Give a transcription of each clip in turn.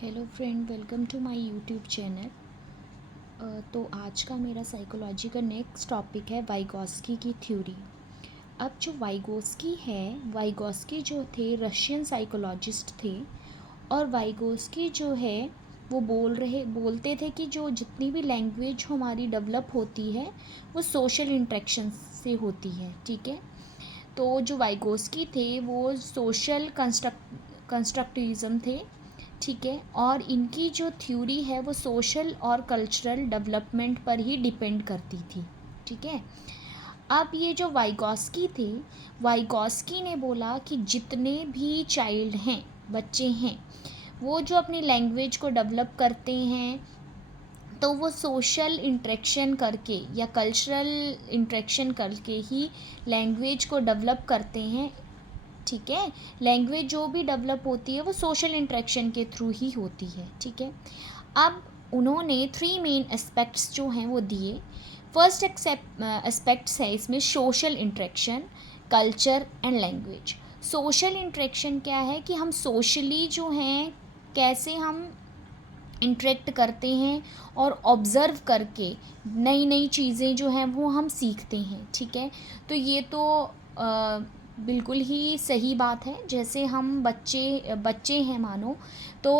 Hello friend, welcome to my YouTube channel. तो आज का मेरा साइकोलॉजी का नेक्स्ट टॉपिक है वाइगोस्की की थ्योरी। अब जो वाइगोस्की है, वाइगोस्की जो थे रशियन साइकोलॉजिस्ट थे। और वाइगोस्की जो है वो बोलते थे कि जो जितनी भी लैंग्वेज हमारी डेवलप होती है वो सोशल इंटरेक्शन से होती है। ठीक है, तो जो वाइगोस्की थे वो सोशल कंस्ट्रक्टिविज़म थे। ठीक है, और इनकी जो थ्योरी है वो सोशल और कल्चरल डेवलपमेंट पर ही डिपेंड करती थी। ठीक है, अब ये जो वाइगोस्की थे, वाइगोस्की ने बोला कि जितने भी चाइल्ड हैं, बच्चे हैं, वो जो अपनी लैंग्वेज को डेवलप करते हैं तो वो सोशल इंटरेक्शन करके या कल्चरल इंटरेक्शन करके ही लैंग्वेज को डेवलप करते हैं। ठीक है, लैंग्वेज जो भी डेवलप होती है वो सोशल इंटरेक्शन के थ्रू ही होती है। ठीक है, अब उन्होंने 3 मेन एस्पेक्ट्स जो हैं वो दिए। फर्स्ट एस्पेक्ट्स है इसमें social interaction, culture and language. Social interaction क्या है कि हम सोशली जो हैं कैसे हम इंटरेक्ट करते हैं और ऑब्ज़र्व करके नई नई चीज़ें जो हैं वो हम सीखते हैं। ठीक है, तो ये तो बिल्कुल ही सही बात है। जैसे हम बच्चे हैं मानो, तो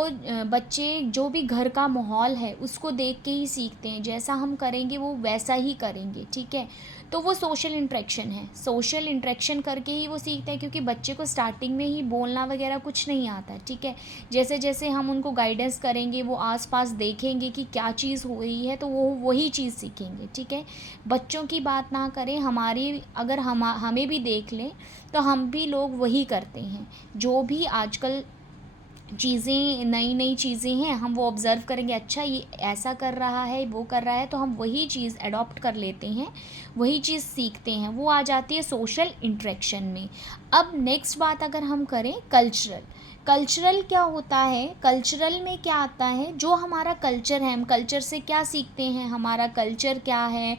बच्चे जो भी घर का माहौल है उसको देख के ही सीखते हैं। जैसा हम करेंगे वो वैसा ही करेंगे। ठीक है, तो वो सोशल इंटरेक्शन है। सोशल इंटरेक्शन करके ही वो सीखते हैं, क्योंकि बच्चे को स्टार्टिंग में ही बोलना वगैरह कुछ नहीं आता है। ठीक है, जैसे जैसे हम उनको गाइडेंस करेंगे वो आसपास देखेंगे कि क्या चीज़ हो रही है तो वो वही चीज़ सीखेंगे। ठीक है, बच्चों की बात ना करें, हमारी अगर हमें भी देख लें तो हम भी लोग वही करते हैं। जो भी आजकल चीज़ें नई नई चीज़ें हैं हम वो ऑब्ज़र्व करेंगे, अच्छा ये ऐसा कर रहा है, वो कर रहा है, तो हम वही चीज़ अडॉप्ट कर लेते हैं, वही चीज़ सीखते हैं। वो आ जाती है सोशल इंटरेक्शन में। अब नेक्स्ट बात अगर हम करें कल्चरल, कल्चरल क्या होता है? कल्चरल में क्या आता है? जो हमारा कल्चर है, हम कल्चर से क्या सीखते हैं, हमारा कल्चर क्या है,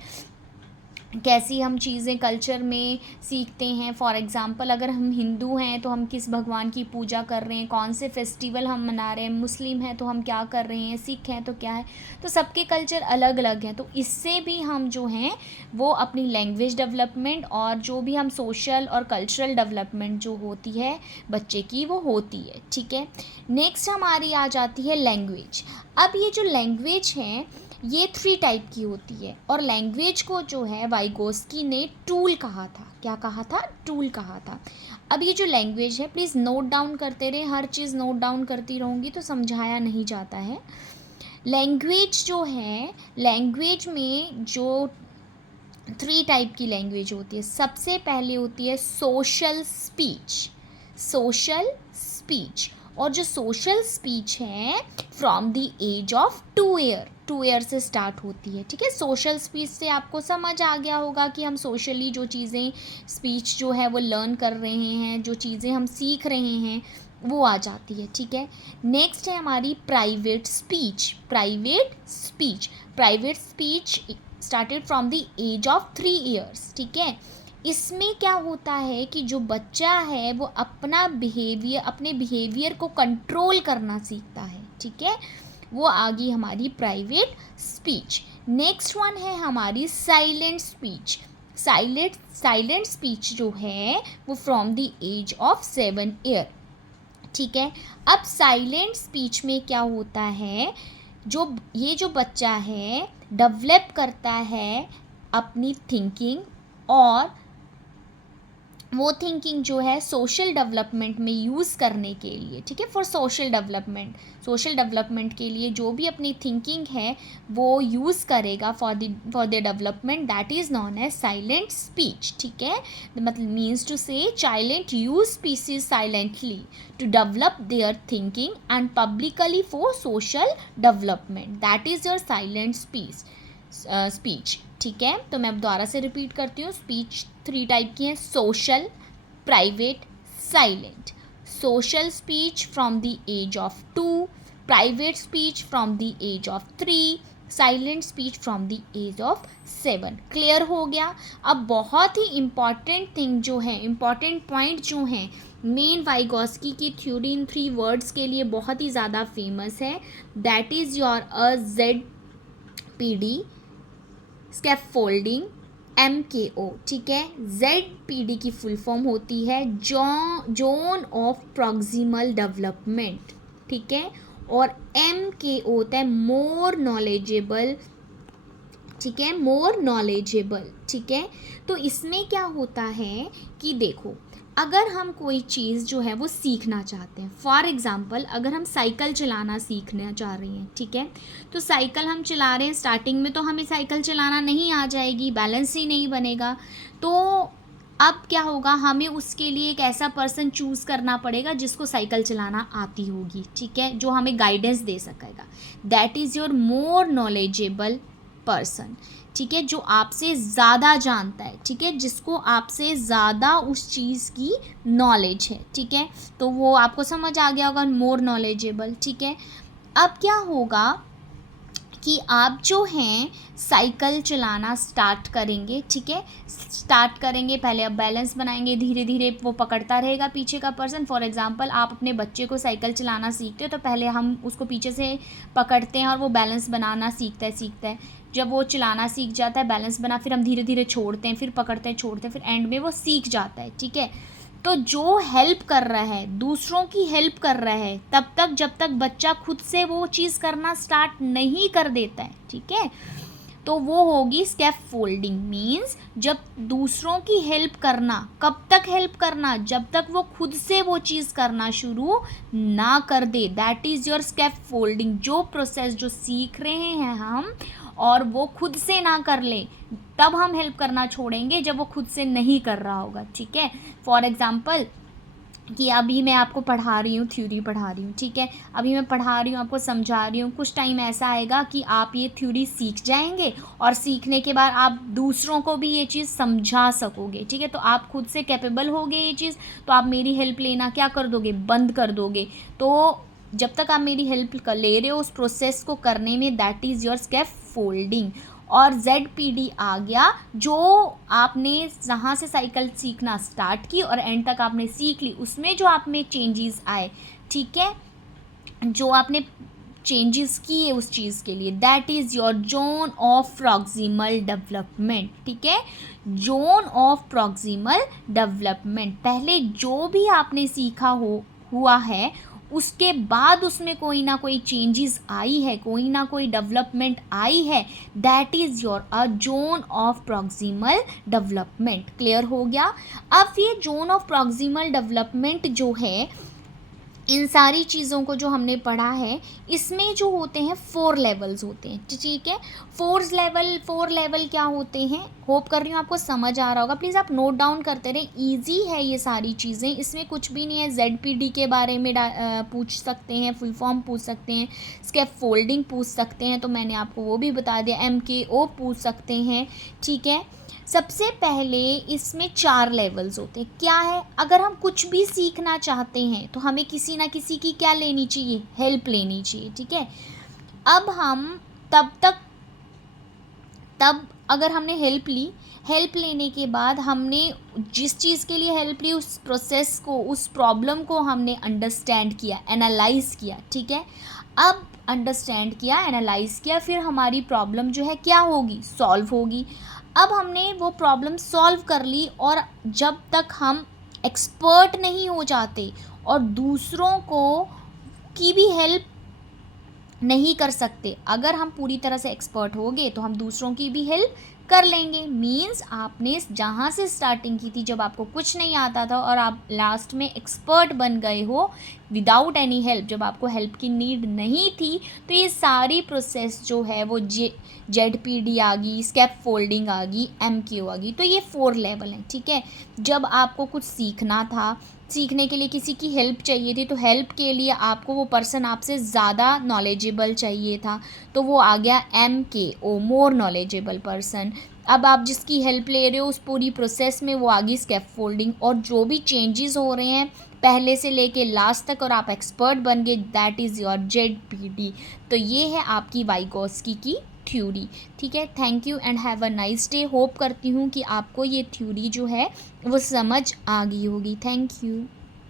कैसी हम चीज़ें कल्चर में सीखते हैं। फॉर एग्ज़ाम्पल अगर हम हिंदू हैं तो हम किस भगवान की पूजा कर रहे हैं, कौन से फेस्टिवल हम मना रहे हैं, मुस्लिम हैं तो हम क्या कर रहे हैं, सिख हैं तो क्या है। तो सबके कल्चर अलग अलग हैं, तो इससे भी हम जो हैं वो अपनी लैंग्वेज डेवलपमेंट और जो भी हम सोशल और कल्चरल डेवलपमेंट जो होती है बच्चे की वो होती है। ठीक है, नेक्स्ट हमारी आ जाती है लैंग्वेज। अब ये जो लैंग्वेज है ये 3 टाइप की होती है, और लैंग्वेज को जो है वाइगोस्की ने टूल कहा था। क्या कहा था? टूल कहा था। अब ये जो लैंग्वेज है, प्लीज़ नोट डाउन करते रहे, हर चीज़ नोट डाउन करती रहूँगी तो समझाया नहीं जाता है। लैंग्वेज जो है, लैंग्वेज में जो 3 टाइप की लैंग्वेज होती है। सबसे पहले होती है सोशल स्पीच, सोशल स्पीच। और जो सोशल स्पीच है from the age of 2 year से स्टार्ट होती है। ठीक है, सोशल स्पीच से आपको समझ आ गया होगा कि हम सोशली जो चीज़ें स्पीच जो है वो लर्न कर रहे हैं, जो चीज़ें हम सीख रहे हैं वो आ जाती है। ठीक है, नेक्स्ट है हमारी private speech. Private speech, private speech started from the age of 3 years. ठीक है, इसमें क्या होता है कि जो बच्चा है वो अपने बिहेवियर को कंट्रोल करना सीखता है। ठीक है, वो आ गई हमारी प्राइवेट स्पीच। नेक्स्ट वन है हमारी साइलेंट स्पीच। साइलेंट स्पीच जो है वो from the age of 7 year. ठीक है, अब साइलेंट स्पीच में क्या होता है, जो बच्चा है डेवलप करता है अपनी थिंकिंग, और वो थिंकिंग जो है सोशल डेवलपमेंट में यूज़ करने के लिए। ठीक है, फॉर सोशल डेवलपमेंट के लिए जो भी अपनी थिंकिंग है वो यूज़ करेगा for the development, that is known as silent speech. ठीक है, मतलब means to say child use speeches silently to develop their thinking and publicly for social development, that is your silent speech. ठीक है, तो मैं अब दोबारा से रिपीट करती हूँ। स्पीच 3 टाइप की हैं, social, private, silent. Social speech from the age of 2, private speech from the age of 3, silent speech from the age of 7। Clear हो गया? अब बहुत ही इम्पॉर्टेंट थिंग जो है, इम्पॉर्टेंट पॉइंट जो हैं मेन वाइगॉस्की की थ्योरी इन 3 वर्ड्स के लिए बहुत ही ज़्यादा फेमस है, that is your ZPD, scaffolding, MKO, ठीक है। ZPD की फुल फॉर्म होती है जोन ऑफ प्रॉक्सिमल डेवलपमेंट, ठीक है, और MKO होता है मोर नॉलेजेबल, ठीक है, मोर नॉलेजेबल, ठीक है। तो इसमें क्या होता है कि देखो, अगर हम कोई चीज़ जो है वो सीखना चाहते हैं, फॉर एग्ज़ाम्पल अगर हम साइकिल चलाना सीखना चाह रहे हैं, ठीक है, तो साइकिल हम चला रहे हैं, स्टार्टिंग में तो हमें साइकिल चलाना नहीं आ जाएगी, बैलेंस ही नहीं बनेगा, तो अब क्या होगा, हमें उसके लिए एक ऐसा पर्सन चूज़ करना पड़ेगा जिसको साइकिल चलाना आती होगी, ठीक है, जो हमें गाइडेंस दे सकेगा, that is your more knowledgeable person, ठीक है, जो आपसे ज़्यादा जानता है, ठीक है, जिसको आपसे ज़्यादा उस चीज़ की नॉलेज है, ठीक है, तो वो आपको समझ आ गया होगा, मोर नॉलेजेबल, ठीक है। अब क्या होगा कि आप जो हैं साइकिल चलाना स्टार्ट करेंगे, ठीक है, स्टार्ट करेंगे, पहले आप बैलेंस बनाएंगे, धीरे धीरे वो पकड़ता रहेगा पीछे का पर्सन। फॉर एग्जांपल आप अपने बच्चे को साइकिल चलाना सीखते हो तो पहले हम उसको पीछे से पकड़ते हैं और वो बैलेंस बनाना सीखता है। जब वो चलाना सीख जाता है, बैलेंस बना, फिर हम धीरे धीरे छोड़ते हैं, फिर पकड़ते हैं, छोड़ते हैं, फिर एंड में वो सीख जाता है, ठीक है। तो जो हेल्प कर रहा है, दूसरों की हेल्प कर रहा है, तब तक जब तक बच्चा खुद से वो चीज़ करना स्टार्ट नहीं कर देता है, ठीक है, तो वो होगी स्कैफोल्डिंग। मीन्स जब दूसरों की हेल्प करना, कब तक हेल्प करना, जब तक वो खुद से वो चीज़ करना शुरू ना कर दे, दैट इज़ योर स्कैफोल्डिंग। जो प्रोसेस जो सीख रहे हैं हम और वो खुद से ना कर ले, तब हम हेल्प करना छोड़ेंगे जब वो खुद से नहीं कर रहा होगा, ठीक है। फॉर एग्जाम्पल कि अभी मैं आपको पढ़ा रही हूँ, थ्योरी पढ़ा रही हूँ, ठीक है, अभी मैं पढ़ा रही हूँ, आपको समझा रही हूँ, कुछ टाइम ऐसा आएगा कि आप ये थ्योरी सीख जाएंगे और सीखने के बाद आप दूसरों को भी ये चीज़ समझा सकोगे, ठीक है, तो आप खुद से कैपेबल होगे ये चीज़, तो आप मेरी हेल्प लेना क्या कर दोगे, बंद कर दोगे। तो जब तक आप मेरी हेल्प ले रहे हो उस प्रोसेस को करने में, दैट इज़ योर स्कैफोल्डिंग। और ZPD आ गया, जो आपने जहाँ से साइकिल सीखना स्टार्ट की और एंड तक आपने सीख ली, उसमें जो आप में चेंजेस आए, ठीक है, जो आपने चेंजेस किए उस चीज़ के लिए, that is your zone of proximal development, ठीक है, जोन ऑफ प्रॉक्सिमल डेवलपमेंट। पहले जो भी आपने सीखा हुआ है, उसके बाद उसमें कोई ना कोई चेंजेस आई है, कोई ना कोई डेवलपमेंट आई है, that is your a zone of proximal development. Clear हो गया। अब ये जोन ऑफ प्रॉक्सिमल डेवलपमेंट जो है, इन सारी चीज़ों को जो हमने पढ़ा है, इसमें जो होते हैं 4 लेवल्स होते हैं, ठीक है। 4 लेवल क्या होते हैं, होप कर रही हूँ आपको समझ आ रहा होगा, प्लीज़ आप नोट डाउन करते रहें, इजी है ये सारी चीज़ें, इसमें कुछ भी नहीं है। ZPD के बारे में पूछ सकते हैं, फुल फॉर्म पूछ सकते हैं, स्कैफोल्डिंग पूछ सकते हैं, तो मैंने आपको वो भी बता दिया, MKO पूछ सकते हैं, ठीक है। सबसे पहले इसमें 4 लेवल्स होते हैं। क्या है, अगर हम कुछ भी सीखना चाहते हैं तो हमें किसी ना किसी की क्या लेनी चाहिए, हेल्प लेनी चाहिए, ठीक है। अब हम तब अगर हमने हेल्प ली, हेल्प लेने के बाद हमने जिस चीज़ के लिए हेल्प ली, उस प्रोसेस को, उस प्रॉब्लम को हमने अंडरस्टैंड किया, एनालाइज किया, ठीक है। अब अंडरस्टैंड किया, एनालाइज किया, फिर हमारी प्रॉब्लम जो है क्या होगी, सॉल्व होगी। अब हमने वो प्रॉब्लम सॉल्व कर ली, और जब तक हम एक्सपर्ट नहीं हो जाते और दूसरों को की भी हेल्प नहीं कर सकते, अगर हम पूरी तरह से एक्सपर्ट हो गए तो हम दूसरों की भी हेल्प कर लेंगे। मीन्स आपने जहाँ से स्टार्टिंग की थी, जब आपको कुछ नहीं आता था और आप लास्ट में एक्सपर्ट बन गए हो विदाउट एनी हेल्प, जब आपको हेल्प की नीड नहीं थी, तो ये सारी प्रोसेस जो है वो ZPD आ गई, स्कैफोल्डिंग आ गई, MKO आ गई। तो ये 4 लेवल हैं, ठीक है। जब आपको कुछ सीखना था, सीखने के लिए किसी की हेल्प चाहिए थी, तो हेल्प के लिए आपको वो पर्सन आपसे ज़्यादा नॉलेजेबल चाहिए था, तो वो आ गया MKO, मोर नॉलेजेबल पर्सन। अब आप जिसकी हेल्प ले रहे हो उस पूरी प्रोसेस में वो आ गई स्कैफोल्डिंग, और जो भी चेंजेस हो रहे हैं पहले से लेके लास्ट तक और आप एक्सपर्ट बन गए, दैट इज़ योर ZPD। तो ये है आपकी वाइगॉस्की की थ्योरी, ठीक है। Thank you and have a nice day. Hope करती हूँ कि आपको ये थ्योरी जो है वो समझ आ गई होगी। Thank you.